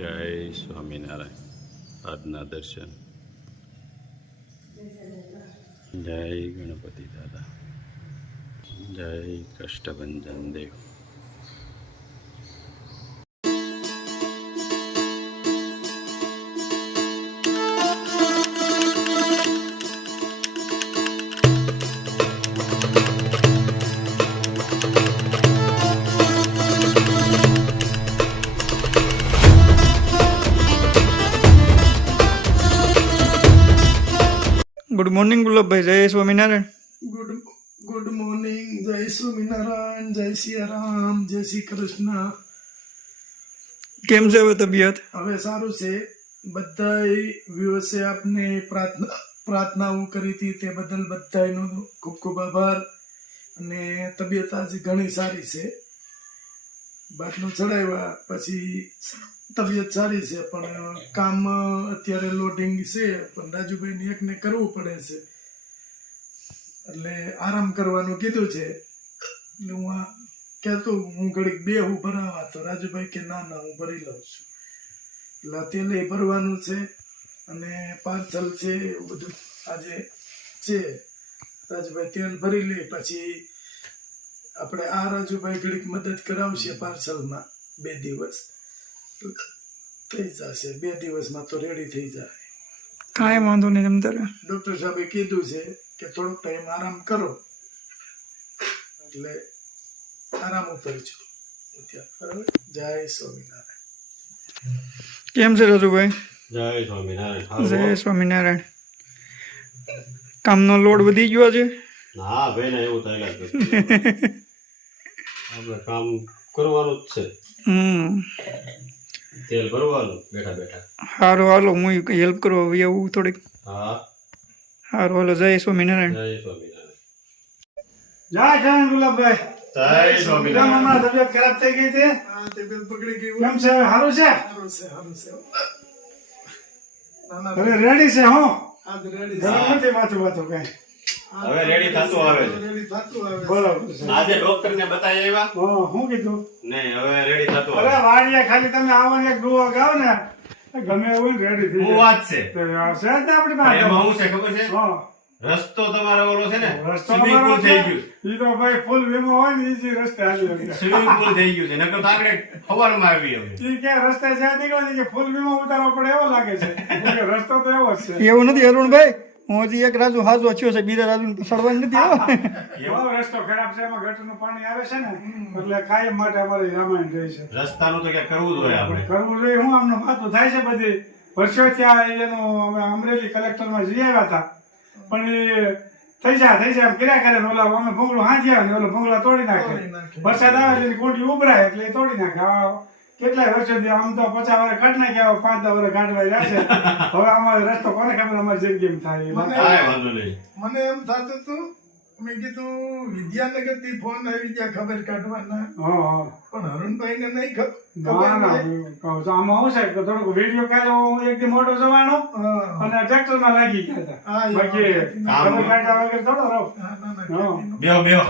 જય સ્વામિનારાયણ. આજના દર્શન. જય ગણપતિ દાદા. જય કષ્ટભંજન દેવ. Good morning Gulabbhai. જય સ્વામિનારાયણ. Good morning. જય સ્વામિનારાયણ. જય સિયા રામ. જય શ્રી કૃષ્ણ. કેમ છે હવે તબિયત? હવે સારું છે. બધા વ્યૂઅર્સે આપને પ્રાર્થનાઓ કરી હતી તે બદલ બધાનો ખૂબ ખૂબ આભાર. અને તબિયત આજે ઘણી સારી છે. બાટલું ચડાવ્યા પછી તબિયત સારી છે, પણ કામ અત્યારે લોડિંગ છે, પણ રાજુભાઈને એકને કરવું પડે છે, એટલે આરામ કરવાનું કીધું છે. એટલે હું કહેતો હું ઘડીક બે હું ભરાવા, તો રાજુભાઈ કે ના હું ભરી લઉં છું. એટલે તેલે ભરવાનું છે અને પાર્સલ છે, એવું બધું આજે છે. રાજુભાઈ તેલ ભરી લે પછી આપણે આ રાજુભાઈ ઘડીક મદદ કરાવશે પાર્સલમાં. 2 દિવસ થઈ જશે. 2 દિવસમાં તો રેડી થઈ જાય. કાંઈ વાંધો નહીં. તમ તારે ડૉક્ટર સાહેબે કીધું છે કે થોડોક ટાઈમ આરામ કરો, એટલે આરામ ઉપર છું બરાબર. જય સ્વામિનારાયણ. કેમ છે રાજુભાઈ? જય સ્વામિનારાયણ. જય સ્વામિનારાયણ. કામનો લોડ વધી ગયો છે? હા ભાઈ, ને એવું થાય લાગે. આપણે કામ કરવાનું જ છે. તેલ ભરવાનું બેઠા બેઠા. સારું હાલો, હું હેલ્પ કરવા આવું થોડીક. હા સારું હાલો. જય સ્વામિનારાયણ. જય સ્વામિનારાયણ. જય જય ગુલાબભાઈ. જય સ્વામિનારાયણ. તબિયત ખરાબ થઈ ગઈ છે? હા, તબિયત બગડી ગઈ. કેમ છે? સારું છે? સારું છે. ના હવે રેડી છે? હું આજ રેડી ગરમ નથી માથું વાતું કઈ. હવે રેડી થતું આવે છે. રેડી થતું આવે. બરાબર છે. આજે ડોક્ટર ને બતાવી આવ્યા? શું કીધું? નહીં, હવે રેડી થતું અરે આવે. વાડિયા ખાલી તમે આવો ને એક ડુઓ ગાવ ને, ગમે એવું રેડી થઈ હું વાત છે. આવશે જ ને આપણી પણ એમાં પાસે. શું છે ખબર છે? હા, રસ્તો તમારો ઓલો છે ને, રસ્તો સ્વિમિંગ અમારો પુલ છે. થઈ ગયું. ઈ તો ભાઈ ફૂલ વીમો હોય ને ઈ રસ્તે આવી શકે. સ્વિમિંગ પુલ થઈ ગયું છે. નકર તો આપણે સવારમાં આવી હવે. ઈ કે રસ્તે જ્યાં નીકળે કે ફૂલ વીમો ઉતારવો પડે એવો લાગે છે. કે રસ્તો તો એવો જ છે. એવું નથી અરુણભાઈ, હું હજી એક રાજુ હાજો થયો છે, બીજા રાજુ સડવાનું નથી. એવો રસ્તો ખરાબ છે, એમાં ગટરનું પાણી આવે છે ને, એટલે કાયમ માટે અમારી રામાયણ રહી છે. રસ્તાનું તો ક્યાંક કરવું જોઈએ આપણે. કરવું જોઈએ. હું આમનું વાતું થાય છે બધી વર્ષો ત્યાં એનું અમે અમરેલી કલેક્ટરમાં જઈ આવ્યા હતા, પણ એ થઈ જાય એમ કર્યા કરે. ઓલા અમે ભૂંગળું હાંજી આવે ને ઓલો ભૂંગળા તોડી નાખે. વરસાદ આવે એટલે કોટી ઉભરાય એટલે એ તોડી નાખે. કેટલાય વર્ષોથી આમ તો 50 વર્ષ કાઢ નાખ્યા, 5-10 વર્ષ કાઢવા રહ્યા છે. હવે અમારો રસ્તો કોને ખબર અમારી જગ્યાએ થાય. કાંઈ વાંધો નહીં. મને એમ થતું હતું, મેં કીધું વિદ્યાનગર થી ફોન આવી ગયા ખબર કાઢવાના, હા, પણ અરુણભાઈ ને નહીં ખબર. ના ના કહું છું આમાં શું છે કે થોડુંક વિડીયો કાઢો એકદમ મોટો જવાનો અને ટ્રેક્ટર માં લાગી ગયા હતા. હા, એ બાકી કામ ખબર કાઢ્યા વગર થોડો રહો. ના, ના, ના, હા. બેહો બેહો.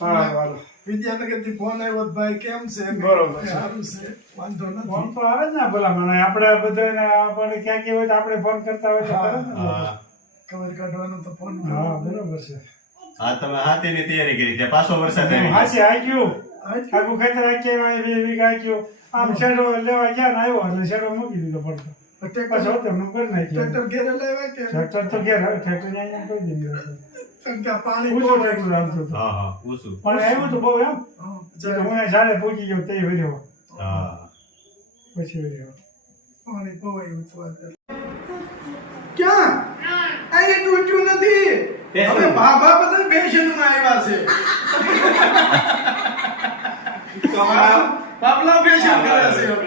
હા હાલો. વિદ્યાનગર થી ફોન આવ્યો, ભાઈ કેમ છે? બરોબર છે. સારું છે, વાંધો ફોન નથી. તો આવે જ ને ભલા મને. આપણે બધાને આપણે ક્યાં હોય તો આપણે ફોન કરતા હોય તો કરે ને. હા ખબર કાઢવાનો તો ફોન હા બરોબર છે. હા, તમે હાથેની તૈયારી કરી ત્યાં પાછો વરસાદ આવી ગયો. હાસી આગ્યું આખું ખેતર આગ્યું. આમ શેડો લેવા ગયા ને આવ્યો એટલે શેડો મૂકી દીધો પડતો. પાછો તમે કરી નાખ્યો. ટ્રેક્ટર ઘેરે લાવ્યા કે ટ્રેક્ટર તો ઘેર ટ્રેક્ટર અહીંયા કરી દીધું. કેમ કે આ પાણી ઊંચું બહુ ટ્રેક્ટર આવતું હતું. હા હા, પૂછું. પણ આવ્યું તો બહુ એમ. હા, એટલે હું અહીંયા ઝાડે પૂકી ગયો તે વર્યો હા પછી વર્યો. પાણી બહુ આવ્યું હતું આજે. ક્યાં? આ એ તૂટ્યું નથી. હવે બાબા બધા ફેશનમાં આવ્યા છે. બાબલા ફેશન કરે છે હવે.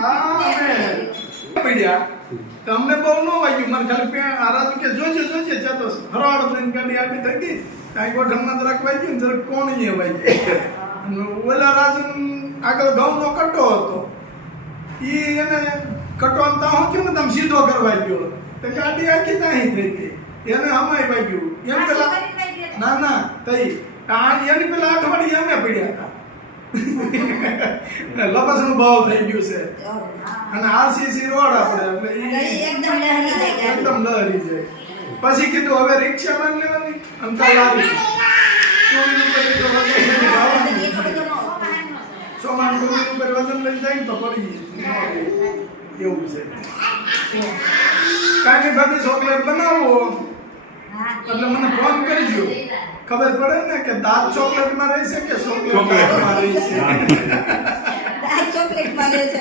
હા, અમે પડ્યા. તમને બહુ ન વાગ્યું, મને ખાલી આરાધુ કે જોજે જતો હરવાડ લઈને ગાડી આડી થઈ ગઈ. કાંઈ ગોઠણમાં જરાક વાગ્યું ને જરાક કોણીએ વાગ્યું. ઓલા રાજુ આગળ ઘઉંનો કટ્ટો હતો, ઈ એને કટ્ટો આમ ત્યાં થયું ને તમે સીધો કરવા ગયો તો ગાડી આખી ત્યાં થઈ ગઈ. એને હમાય વાગ્યું. એને પેલા ના તઈ એની પેલા અઠવાડિયે અમે પડ્યા હતા. લપસણું ભાવ થઈ ગયું છે અને આરસીસી રોડ આપણે એટલે ઈ એકદમ લહેરી જાય એકદમ લહેરી જાય. પછી કીધું હવે રિક્ષા માં લેવાની અંતર લાવી ચોરી ઉપર એટલો વજન લઈને જવાનું. સોમાન ચોરી ઉપર વજન લઈને જાય ને તો પડી જાય. એવું છે કાંઈ નહીં ભાભી ચોકલેટ બનાવો એટલે મને ફોન કરજો. ખબર પડે ને કે દાંત ચોકલેટ માં રહેશે કે ચોકલેટ માં રહેશે. ચોકલેટ માં રહે છે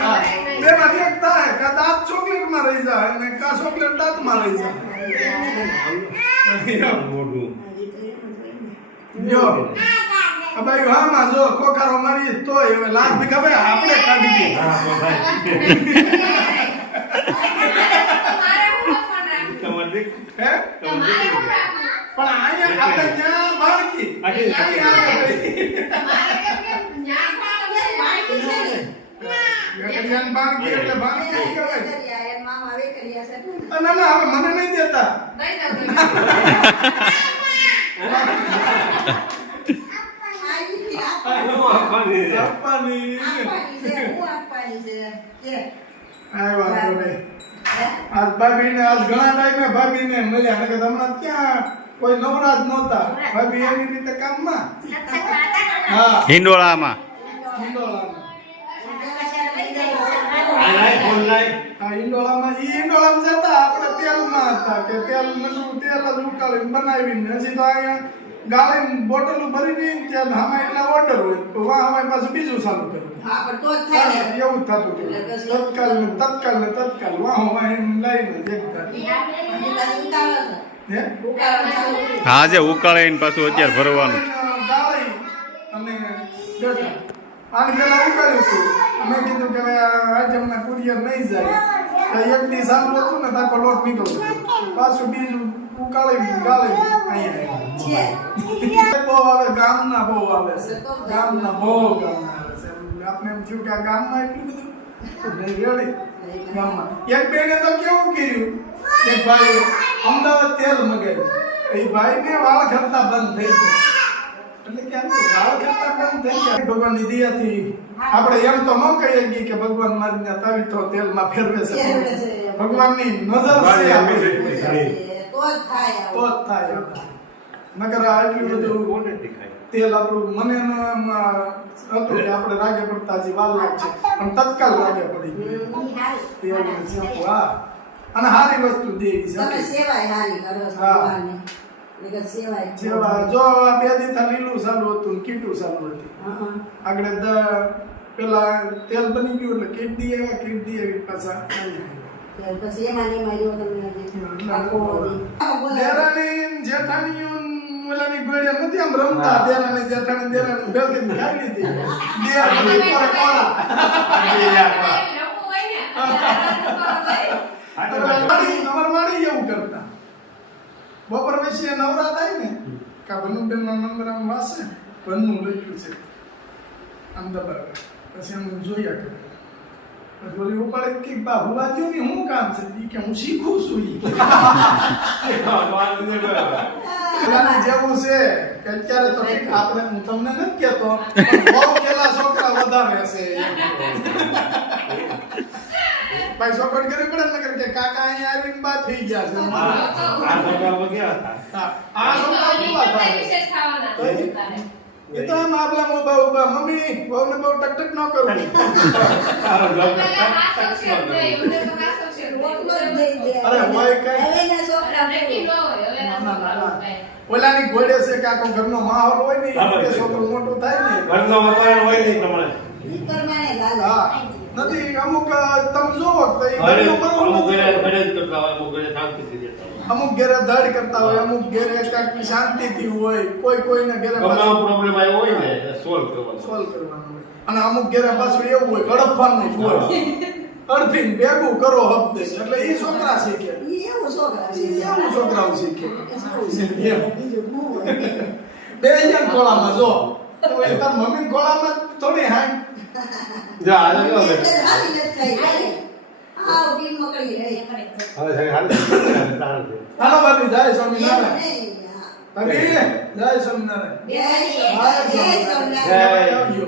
હા, બેમાંથી એક થાય કે દાંત ચોકલેટ માં રહી જાય અને કા ચોકલેટ દાંત માં રહી જાય. જો આ ભાઈ હા માં જો ખોખારો મારી તોય હવે લાખ ભીખા ભાઈ આપણે કાઢી દઈએ. હે પણ અહીંયા આપણે ત્યાં બાળકી અહીંયા આવે વેકરિયાન બાળકી એટલે બાળકી કહેવાય. મામા વેકરિયા છે ના ના હવે મને નહીં દેતા. આપવાની આ વાત બોલે. આજ ભાભીને આજ ઘણા ટાઈમે ભાભીને મળ્યા નકર હમણાં ક્યાં કોઈ નવરા જ નહોતા. ભાભી એની રીતે કામમાં હા હિંડોળામાં હિંડોળામાં હા હિંડોળામાં જતા આપણે તેલમાં હતા કે તેલ નતું તેલ જ ઉકાળીને બનાવીને હજી તો અહીંયા ગાળી બોટલો ભરી દઈ ત્યાં આમાં એટલા ઓર્ડર હોય તો વાહ હવે પાછું બીજું ચાલુ કર્યું. હા પણ તો જ થાય ને એવું થતું હતું. તત્કાલ વાહ એમ લઈને જ એક હે હા જે ઉકાળીને પાછું અત્યારે ભરવાનું. ગાળી અને બેઠા આને પેલા ઉકાળ્યું હતું. મેં કીધું કે હવે આજે હમણાં કુરિયર નહીં જાય. એક દી સારું હતું ને તાકો લોટ નીકળતો પાછું બીજું ઉકાળી ગાળી અહીંયા બહુ આવે ગામના બહુ આવે છે. ગામના બહુ ગામના આવે છે. આપણે એમ થયું કે આ ગામમાં એટલું બધું રેડી ગામમાં. એક બેને તો કેવું કર્યું કે ભાઈ અમદાવાદ તેલ મગાવ્યું. એ ભાઈને વાળ ખરતા બંધ થઈ ગયા. એટલે કે વાળ ખરતા બંધ થઈ ગયા ભગવાનની દયાથી. આપણે એમ તો ન કહીએ છીએ કે ભગવાન મારીને તાવી તો તેલમાં ફેરવે છે. ભગવાનની નજર છે તો જ થાય. નકર આટલું બધું તેલ આપણું મને હતું કે આપણે રાગે પડતા હજી વાર લાગશે પણ તત્કાલ રાગે પડી ગયું. હા અને સારી વસ્તુ દેવી છે. તમે સેવાય હારી કરો છો હા. ભગવાનની. નકર સેવાય જેવા જો આ બે દીથા લીલું ચાલુ હતું ને કીટું ચાલુ હતી. આગળ પેલા તેલ બની ગયું એટલે કીટ દી આવ્યા કીટ દી આવી પાછા પછી એમાં ને એમાં રહ્યો તમે દેરાણી જેઠાણીઓ ઓલાની ગોળિયા નથી આમ રમતા. દેરાણી જેઠાણી બેલકી ખાઈ લીધી. દેરાણી કોરા અમાર માડી એવું કરતા. બપોર પછી નવરા થાય ને કા બનુબેન ના નંબર આમ વાસે બનનું લખ્યું છે આમ દબાવે પછી આમ જોયા કરે. પછી બોલી ઉપાડે કે બા હુવા દો ને શું કામ છે ઈ કે હું શીખું છું ઈ. પેલાને જેવું છે કે અત્યારે તો ઠીક આપણે હું તમને નથી કહેતો પણ બહુ પેલા છોકરા વધારે છે. ભાઈ છોકરા કરી પડે ને કે કાકા અહીંયા આવીને બા થઈ ગયા છે. આ છોકરા કેવા થાય એ તો આમ આપલા ઉભા મમ્મી બહુને બહુ ટક ન કરું. અરે હોય કઈ ઓલાની ઘોડે છે કે આખો ઘરનો માહોલ હોય ને એ છોકરું મોટું થાય ને હા નથી અમુક તમે જોવો તો અમુક ઘેરે દડ કરતા હોય અમુક ઘેરે કાંઈક શાંતિથી હોય કોઈને ઘેરે પ્રોબ્લેમ આવ્યો હોય ને સોલ્વ કરવાનું હોય અને અમુક ઘેરે પાછું એવું હોય ગડપવાનું જ હોય. અડધીને ભેગું કરો હપ્તે એટલે એ છોકરા શીખે. એવું છોકરાઓ શીખે. બે જણ ખોળામાં જો તો એ તાર મમ્મી ખોળામાં થોડી હાઈ જા આજે જો હાલી નથી થઈ આ ઉડી મોકલી રહી હવે હાલ હાલો ભાભી જય સ્વામિનારાયણ. ભાભી જય સ્વામિનારાયણ. જય સ્વામિનારાયણ. આવજો.